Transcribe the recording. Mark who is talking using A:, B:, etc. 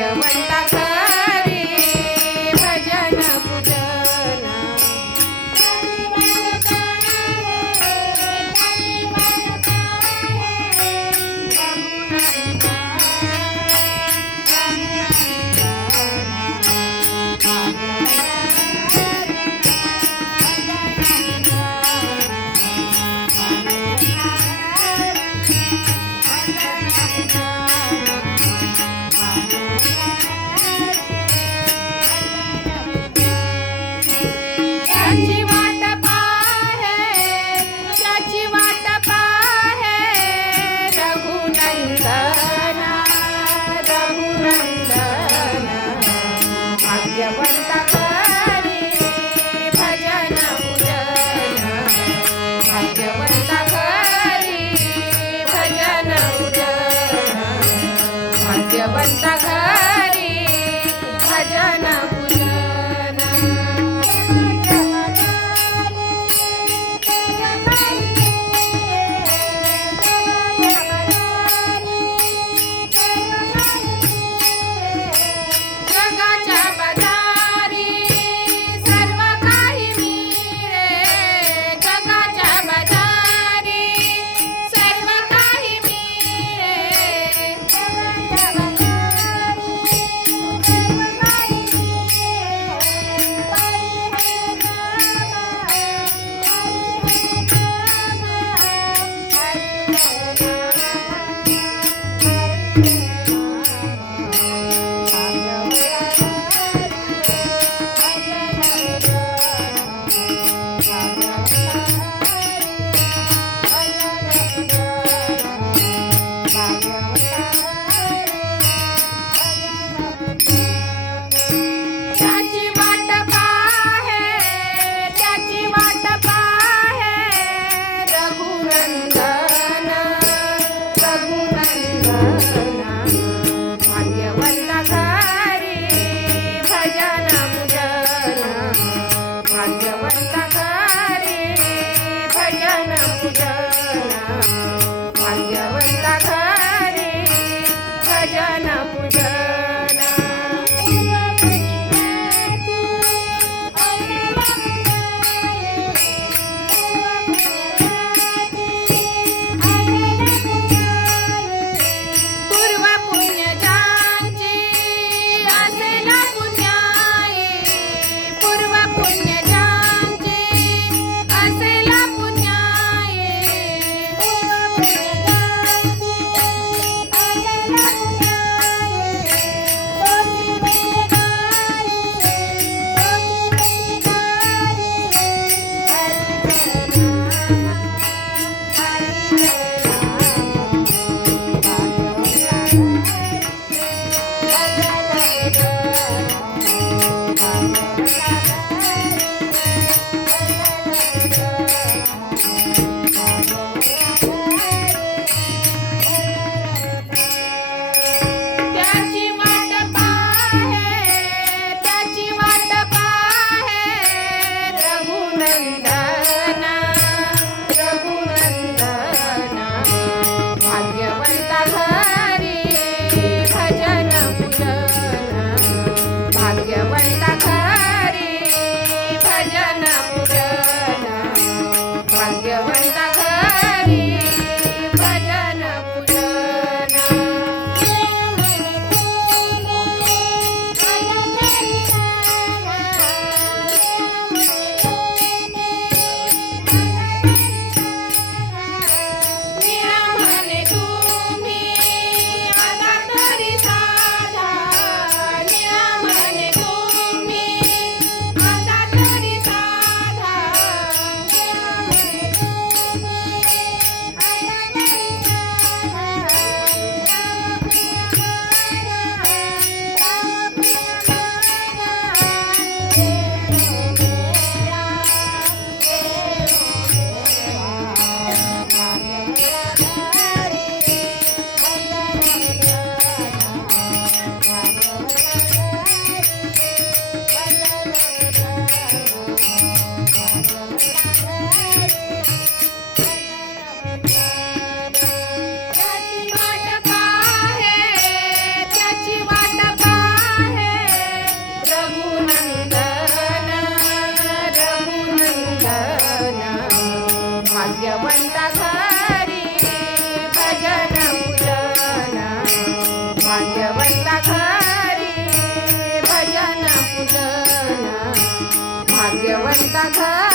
A: यवंता Get away. भजन पूजन. time again. भजवंता घरी भजन पूजन भाग्यवंता घरी भजन पूजन भाग्यवंता घरी